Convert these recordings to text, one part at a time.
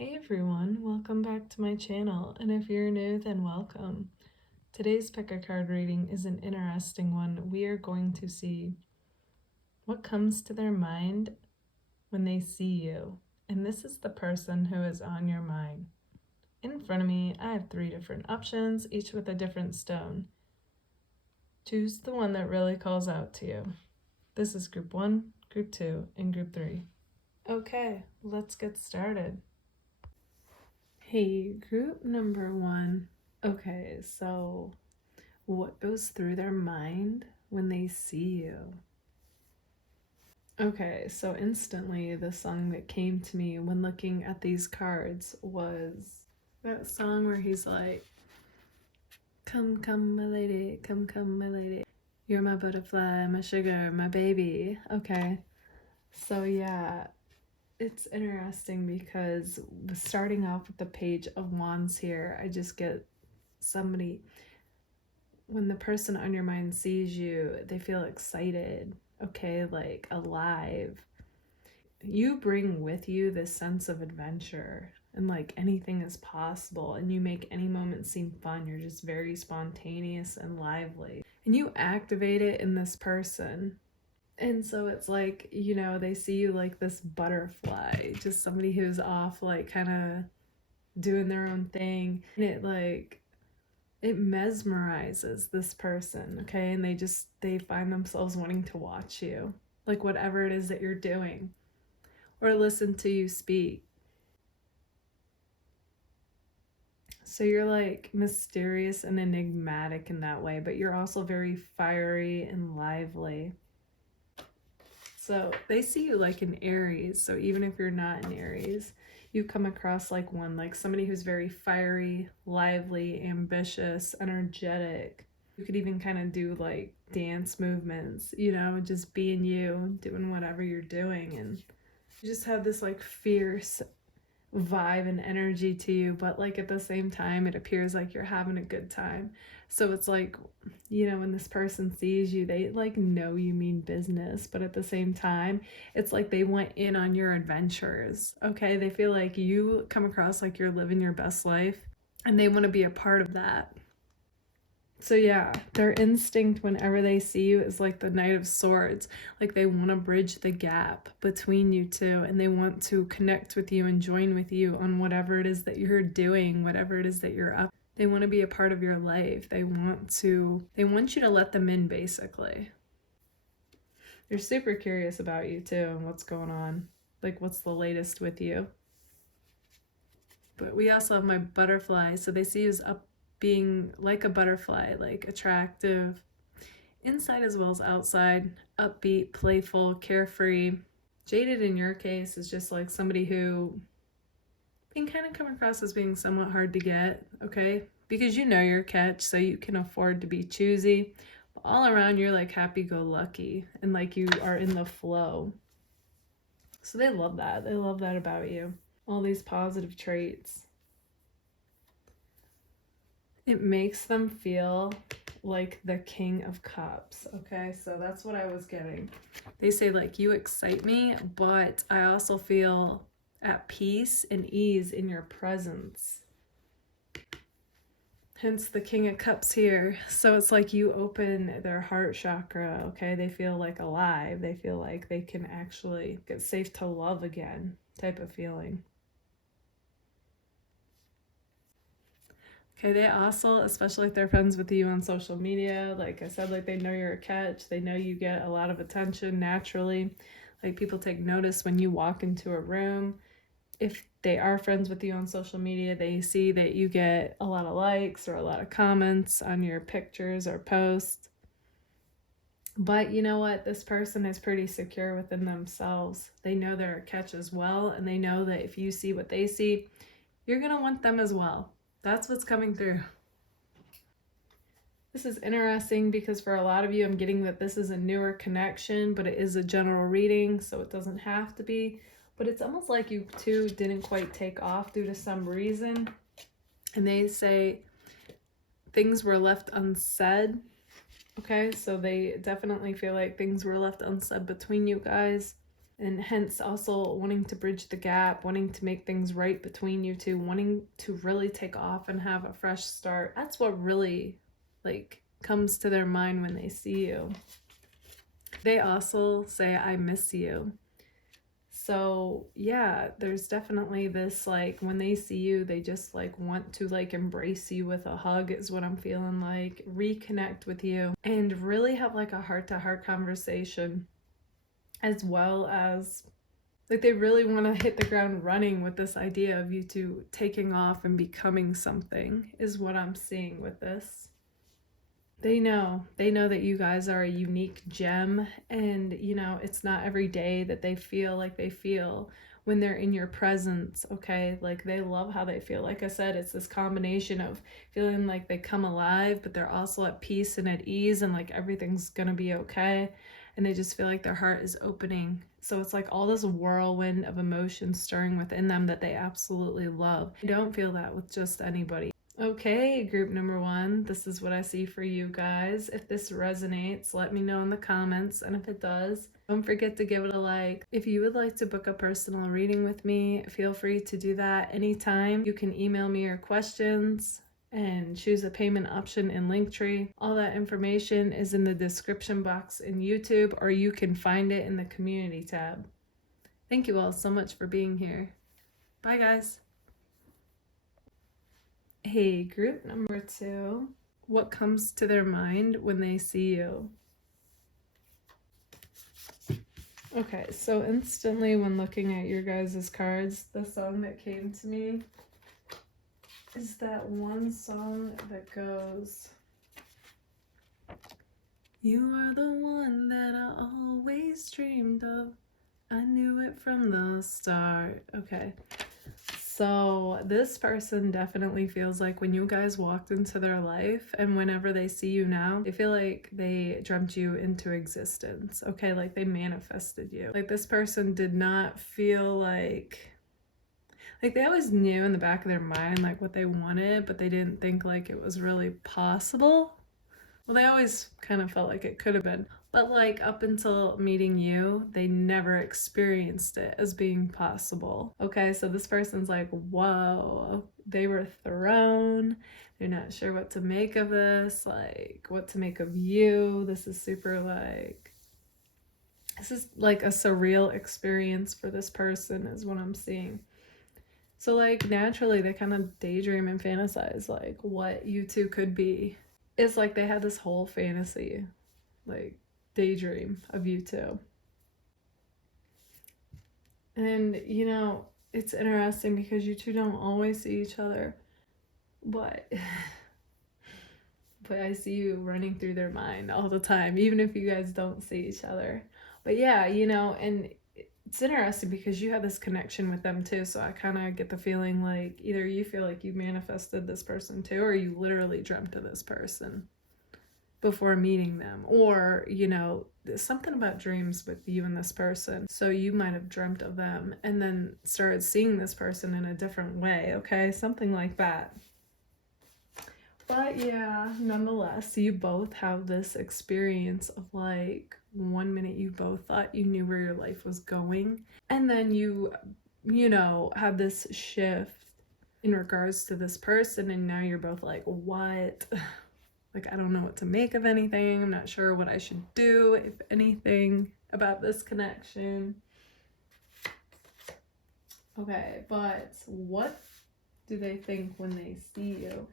Hey everyone, welcome back to my channel, and if you're new, then welcome. Today's pick a card reading is an interesting one. We are going to see what comes to their mind when they see you, and this is the person who is on your mind. In front of me, I have 3 different options, each with a different stone. Choose the one that really calls out to you. This is group 1, group 2, and group 3. Okay, let's get started. Hey, group number 1. Okay, so what goes through their mind when they see you? Okay, so instantly the song that came to me when looking at these cards was that song where he's like, "Come, come, my lady, come, my lady. You're my butterfly, my sugar, my baby." Okay, so yeah, it's interesting because starting off with the Page of Wands here, I just get somebody, when the person on your mind sees you, they feel excited, okay, like alive. You bring with you this sense of adventure and like anything is possible, and you make any moment seem fun. You're just very spontaneous and lively, and you activate it in this person. And so it's like, you know, they see you like this butterfly, just somebody who's off, like kind of doing their own thing. And it mesmerizes this person, okay? And they find themselves wanting to watch you, like whatever it is that you're doing, or listen to you speak. So you're like mysterious and enigmatic in that way, but you're also very fiery and lively. So they see you like an Aries. So even if you're not an Aries, you come across like one, like somebody who's very fiery, lively, ambitious, energetic. You could even kind of do like dance movements, you know, just being you, doing whatever you're doing. And you just have this like fierce vibe and energy to you, but like at the same time it appears like you're having a good time. So it's like, you know, when this person sees you, they like know you mean business, but at the same time it's like they want in on your adventures, okay? They feel like you come across like you're living your best life and they want to be a part of that. So yeah, their instinct whenever they see you is like the Knight of Swords. Like they want to bridge the gap between you two, and they want to connect with you and join with you on whatever it is that you're doing, whatever it is that you're up. They want to be a part of your life. They want you to let them in, basically. They're super curious about you too and what's going on. Like what's the latest with you. But we also have my butterfly, so they see you as up, being like a butterfly, like attractive inside as well as outside, upbeat, playful, carefree. Jaded in your case is just like somebody who can kind of come across as being somewhat hard to get, okay? Because you know your catch, so you can afford to be choosy. But all around, you're like happy-go-lucky and like you are in the flow. So they love that. They love that about you. All these positive traits. It makes them feel like the King of Cups, okay? So that's what I was getting. They say, like, you excite me, but I also feel at peace and ease in your presence. Hence the King of Cups here. So it's like you open their heart chakra, okay? They feel like alive. They feel like they can actually get safe to love again, type of feeling. Okay, they also, especially if they're friends with you on social media, like I said, like they know you're a catch. They know you get a lot of attention naturally. Like people take notice when you walk into a room. If they are friends with you on social media, they see that you get a lot of likes or a lot of comments on your pictures or posts. But you know what? This person is pretty secure within themselves. They know they're a catch as well, and they know that if you see what they see, you're going to want them as well. That's what's coming through. This is interesting because for a lot of you, I'm getting that this is a newer connection, but it is a general reading, so it doesn't have to be. But it's almost like you two didn't quite take off due to some reason. And they say things were left unsaid. Okay, so they definitely feel like things were left unsaid between you guys. and hence also wanting to bridge the gap, wanting to make things right between you two, wanting to really take off and have a fresh start. That's what really like comes to their mind when they see you. They also say, I miss you. So yeah, there's definitely this, like, when they see you, they just like want to like embrace you with a hug is what I'm feeling like, reconnect with you and really have like a heart-to-heart conversation, as well as like they really want to hit the ground running with this idea of you two taking off and becoming something is what I'm seeing with this. They know that you guys are a unique gem, and you know, it's not every day that they feel like they feel when they're in your presence, okay? Like they love how they feel. Like I said, it's this combination of feeling like they come alive, but they're also at peace and at ease and like everything's gonna be okay. And they just feel like their heart is opening. So it's like all this whirlwind of emotion stirring within them that they absolutely love. I don't feel that with just anybody. Okay, group number 1, this is what I see for you guys. If this resonates, let me know in the comments, and if it does, don't forget to give it a like. If you would like to book a personal reading with me, feel free to do that anytime. You can email me your questions and choose a payment option in Linktree. All that information is in the description box in YouTube, or you can find it in the community tab. Thank you all so much for being here. Bye guys. Hey, group number 2, what comes to their mind when they see you? Okay, so instantly when looking at your guys' cards, the song that came to me is that one song that goes, you are the one that I always dreamed of. I knew it from the start. Okay. So this person definitely feels like when you guys walked into their life and whenever they see you now, they feel like they dreamt you into existence, okay? Like they manifested you. Like this person did not feel like they always knew in the back of their mind like what they wanted, but they didn't think like it was really possible. Well, they always kind of felt like it could have been. But like up until meeting you, they never experienced it as being possible. Okay, so this person's like, whoa, they were thrown. They're not sure what to make of this, like what to make of you. This is super like, this is like a surreal experience for this person is what I'm seeing. So like naturally they kind of daydream and fantasize like what you two could be. It's like they had this whole fantasy, like daydream of you two. And you know, it's interesting because you two don't always see each other, but I see you running through their mind all the time, even if you guys don't see each other. But yeah, you know, and it's interesting because you have this connection with them too, so I kind of get the feeling like either you feel like you manifested this person too, or you literally dreamt of this person before meeting them, or you know, there's something about dreams with you and this person, so you might have dreamt of them and then started seeing this person in a different way, okay, something like that. But yeah, nonetheless, you both have this experience of like 1 minute you both thought you knew where your life was going, and then you know, have this shift in regards to this person, and now you're both like, what? Like, I don't know what to make of anything. I'm not sure what I should do, if anything, about this connection. Okay, but what do they think when they see you?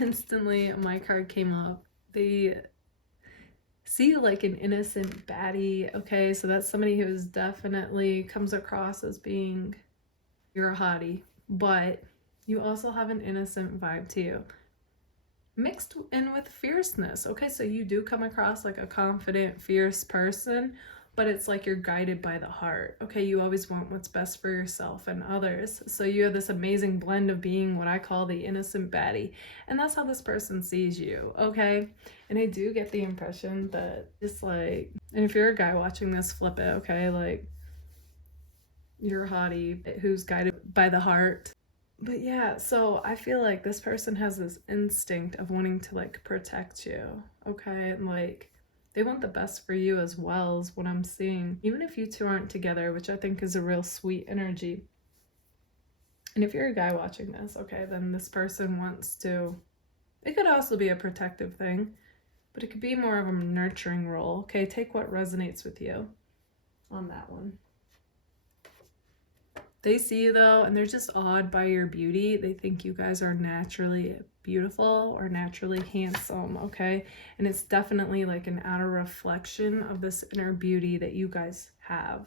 Instantly, my card came up. They see you like an innocent baddie, okay? So that's somebody who is definitely comes across as being, you're a hottie, but you also have an innocent vibe to you, mixed in with fierceness, okay? So you do come across like a confident, fierce person, but it's like you're guided by the heart, okay? You always want what's best for yourself and others. So you have this amazing blend of being what I call the innocent baddie, and that's how this person sees you, okay? And I do get the impression that it's like, and if you're a guy watching this, flip it, okay? Like, you're a hottie who's guided by the heart. But yeah, so I feel like this person has this instinct of wanting to like protect you, okay? And like They want the best for you as well, is what I'm seeing. Even if you two aren't together, which I think is a real sweet energy. And if you're a guy watching this, okay, then this person wants to, it could also be a protective thing, but it could be more of a nurturing role. Okay, take what resonates with you on that one. They see you though, and they're just awed by your beauty. They think you guys are naturally beautiful or naturally handsome, okay? And it's definitely like an outer reflection of this inner beauty that you guys have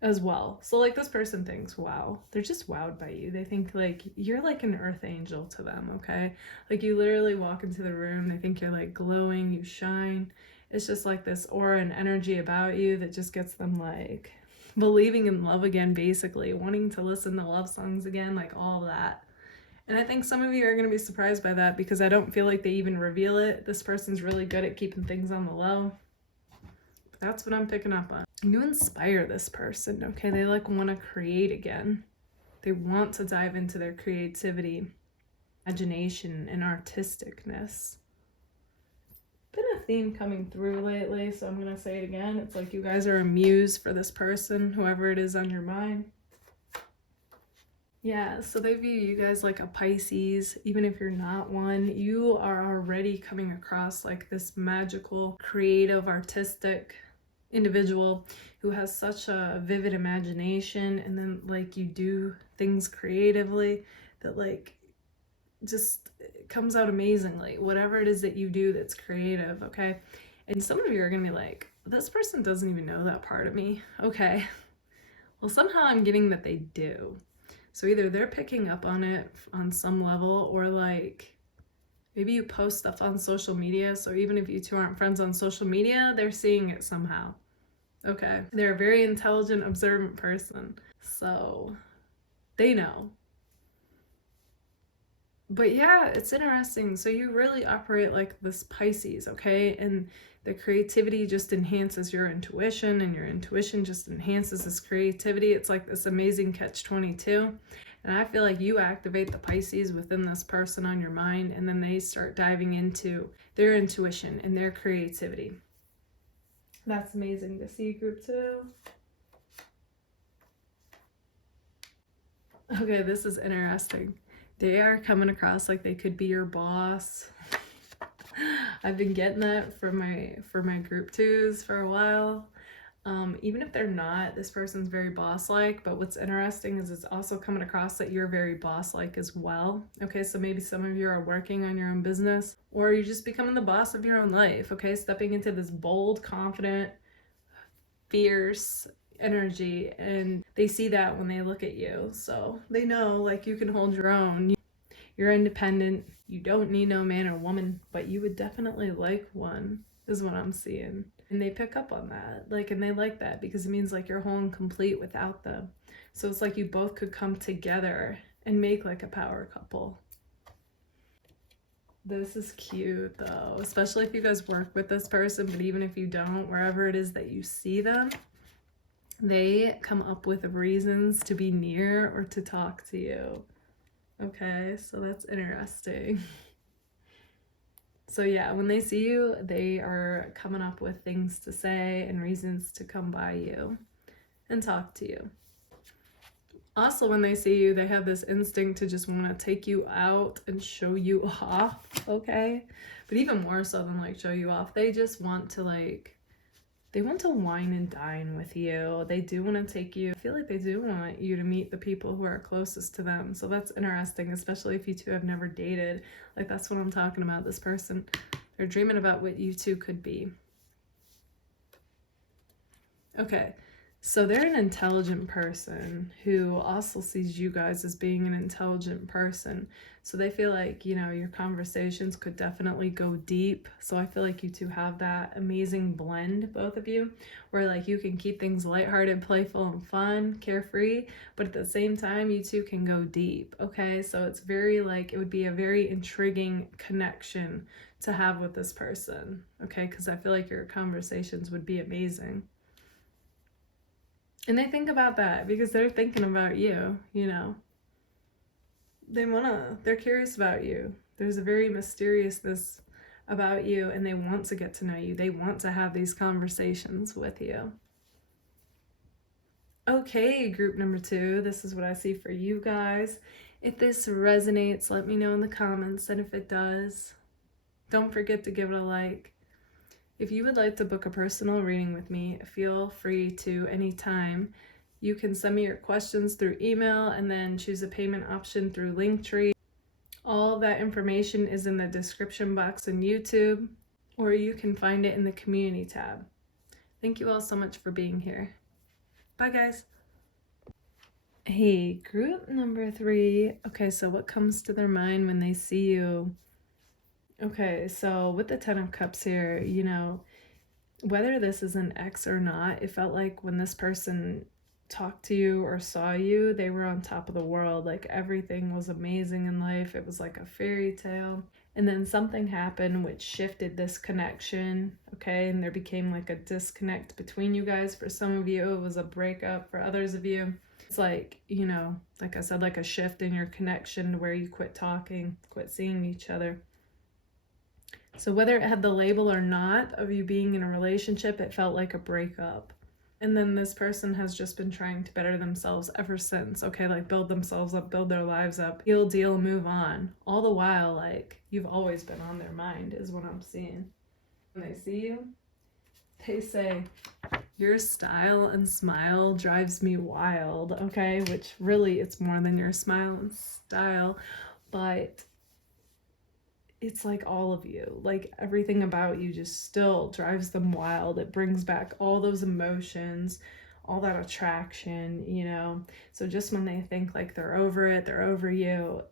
as well. So like this person thinks, wow, they're just wowed by you. They think like you're like an earth angel to them, okay? Like you literally walk into the room, they think you're like glowing, you shine. It's just like this aura and energy about you that just gets them like believing in love again, basically wanting to listen to love songs again, like all of that. And I think some of you are going to be surprised by that because I don't feel like they even reveal it. This person's really good at keeping things on the low. That's what I'm picking up on. You inspire this person, okay? They like want to create again. They want to dive into their creativity, imagination, and artisticness. Been a theme coming through lately, so I'm going to say it again. It's like you guys are a muse for this person, whoever it is on your mind. Yeah, so they view you guys like a Pisces. Even if you're not one, you are already coming across like this magical, creative, artistic individual who has such a vivid imagination, and then like you do things creatively that like just comes out amazingly, whatever it is that you do that's creative, okay? And some of you are gonna be like, this person doesn't even know that part of me, okay? Well, somehow I'm getting that they do. So either they're picking up on it on some level, or like maybe you post stuff on social media, so even if you two aren't friends on social media, they're seeing it somehow. Okay, they're a very intelligent, observant person, so they know. But yeah, it's interesting. So you really operate like this Pisces, okay? And the creativity just enhances your intuition, and your intuition just enhances this creativity. It's like this amazing catch-22. And I feel like you activate the Pisces within this person on your mind, and then they start diving into their intuition and their creativity. That's amazing to see, group 2. Okay, this is interesting. They are coming across like they could be your boss. I've been getting that for my group 2s for a while. Even if they're not, this person's very boss-like, but what's interesting is it's also coming across that you're very boss-like as well. Okay, so maybe some of you are working on your own business, or you're just becoming the boss of your own life, okay? Stepping into this bold, confident, fierce energy, and they see that when they look at you. So they know like you can hold your own. You're independent. You don't need no man or woman, but you would definitely like one, is what I'm seeing. And they pick up on that, like, and they like that because it means like you're whole and complete without them. So it's like you both could come together and make like a power couple. This is cute though, especially if you guys work with this person, but even if you don't, wherever it is that you see them, they come up with reasons to be near or to talk to you. Okay, so that's interesting. So yeah, when they see you, they are coming up with things to say and reasons to come by you and talk to you. Also, when they see you, they have this instinct to just want to take you out and show you off, okay? But even more so than like show you off, they just want to like, they want to wine and dine with you. They do want to take you. I feel like they do want you to meet the people who are closest to them. So that's interesting, especially if you two have never dated. Like that's what I'm talking about. This person, they're dreaming about what you two could be. Okay, so they're an intelligent person who also sees you guys as being an intelligent person. So they feel like, you know, your conversations could definitely go deep. So I feel like you two have that amazing blend, both of you, where like you can keep things lighthearted, playful, and fun, carefree, but at the same time, you two can go deep, okay? So it's very like, it would be a very intriguing connection to have with this person, okay? Because I feel like your conversations would be amazing. And they think about that because they're thinking about you, you know. They're curious about you. There's a very mysteriousness about you, and they want to get to know you. They want to have these conversations with you. Okay, group number 2, this is what I see for you guys. If this resonates, let me know in the comments, and if it does, don't forget to give it a like. If you would like to book a personal reading with me, feel free to anytime. You can send me your questions through email and then choose a payment option through Linktree. All of that information is in the description box on YouTube, or you can find it in the community tab. Thank you all so much for being here. Bye, guys. Hey, group number 3. Okay, so what comes to their mind when they see you? Okay, so with the 10 of Cups here, you know, whether this is an ex or not, it felt like when this person talked to you or saw you, they were on top of the world. Like everything was amazing in life. It was like a fairy tale. And then something happened which shifted this connection, okay? And there became like a disconnect between you guys. For some of you, it was a breakup. For others of you, it's like, you know, like I said, like a shift in your connection to where you quit talking, quit seeing each other. So whether it had the label or not of you being in a relationship, it felt like a breakup. And then this person has just been trying to better themselves ever since, okay? Like build themselves up, build their lives up, heal, deal, move on. All the while, like, you've always been on their mind is what I'm seeing. When they see you, they say, your style and smile drives me wild, okay? Which really, it's more than your smile and style, but it's like all of you, like everything about you just still drives them wild. It brings back all those emotions, all that attraction, you know? So just when they think like they're over it, they're over you,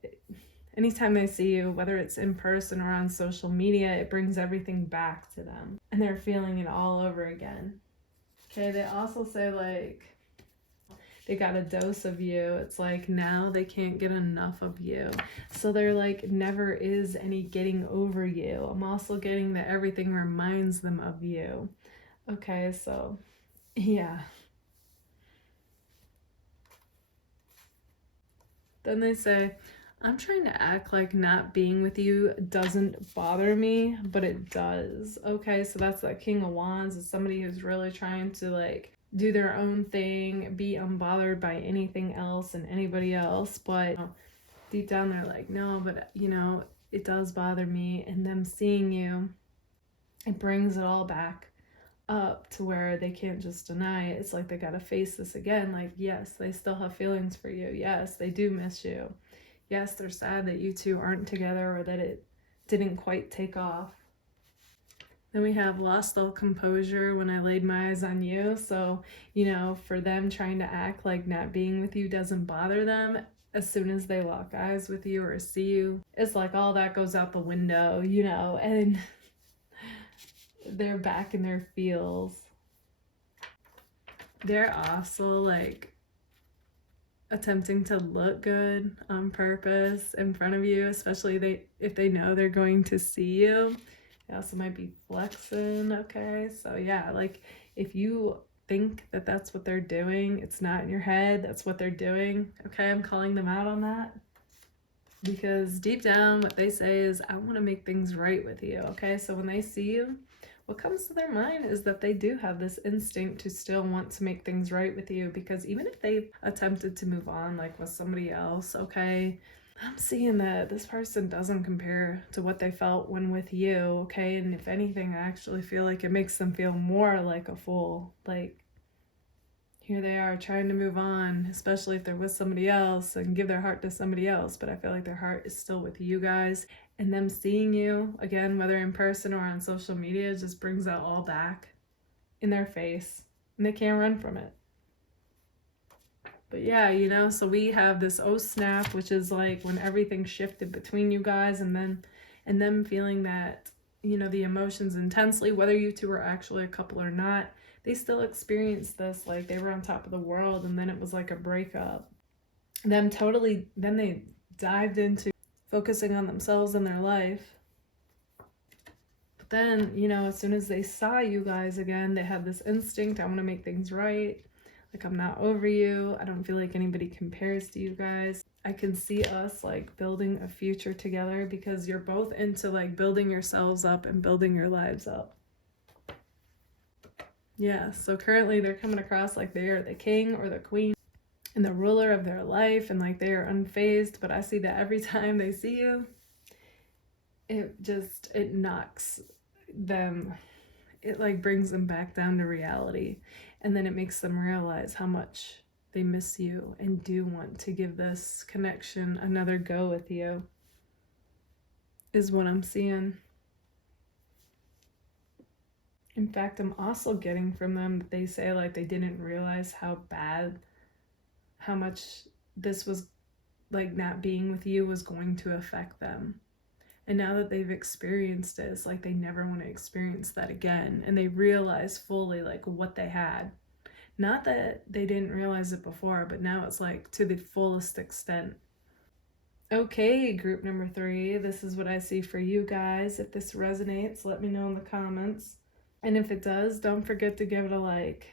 anytime they see you, whether it's in person or on social media, it brings everything back to them and they're feeling it all over again. Okay, they also say like, they got a dose of you. It's like now they can't get enough of you. So there like never is any getting over you. I'm also getting that everything reminds them of you. Okay, so yeah. Then they say, I'm trying to act like not being with you doesn't bother me, but it does. Okay, so that's that King of Wands. Is somebody who's really trying to like do their own thing, be unbothered by anything else and anybody else, but you know, deep down they're like, no, but you know, it does bother me. And them seeing you, it brings it all back up to where they can't just deny it. It's like they gotta face this again. Like, yes, they still have feelings for you. Yes, they do miss you. Yes, they're sad that you two aren't together or that it didn't quite take off. Then we have lost all composure when I laid my eyes on you. So, you know, for them trying to act like not being with you doesn't bother them, as soon as they lock eyes with you or see you, it's like all that goes out the window, you know, and they're back in their feels. They're also like attempting to look good on purpose in front of you, especially if they know they're going to see you. They also might be flexing, okay? So yeah, like if you think that that's what they're doing, it's not in your head, that's what they're doing, okay? I'm calling them out on that. Because deep down, what they say is, I want to make things right with you, okay? So when they see you, what comes to their mind is that they do have this instinct to still want to make things right with you, because even if they've attempted to move on, like with somebody else, okay, I'm seeing that this person doesn't compare to what they felt when with you, okay? And if anything, I actually feel like it makes them feel more like a fool. Like, here they are trying to move on, especially if they're with somebody else, and give their heart to somebody else. But I feel like their heart is still with you guys. And them seeing you, again, whether in person or on social media, just brings that all back in their face. And they can't run from it. But yeah, you know, so we have this oh snap, which is like when everything shifted between you guys, and them feeling that, you know, the emotions intensely, whether you two are actually a couple or not, they still experienced this like they were on top of the world, and then it was like a breakup. Then they dived into focusing on themselves and their life. But then, you know, as soon as they saw you guys again, they had this instinct, I want to make things right. Like, I'm not over you. I don't feel like anybody compares to you guys. I can see us like building a future together because you're both into like building yourselves up and building your lives up. Yeah, so currently they're coming across like they are the king or the queen and the ruler of their life, and like they are unfazed, but I see that every time they see you, it knocks them, it like brings them back down to reality, and then it makes them realize how much they miss you and do want to give this connection another go with you, is what I'm seeing. In fact, I'm also getting from them that they say like they didn't realize how much this was, like not being with you was going to affect them. And now that they've experienced it, it's like they never want to experience that again. And they realize fully like what they had. Not that they didn't realize it before, but now it's like to the fullest extent. Okay, group number 3, this is what I see for you guys. If this resonates, let me know in the comments. And if it does, don't forget to give it a like.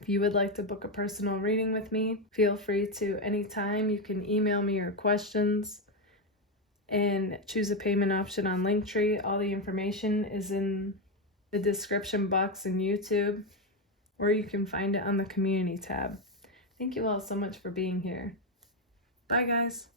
If you would like to book a personal reading with me, feel free to anytime. You can email me your questions and choose a payment option on Linktree. All the information is in the description box in YouTube, or you can find it on the community tab. Thank you all so much for being here. Bye, guys.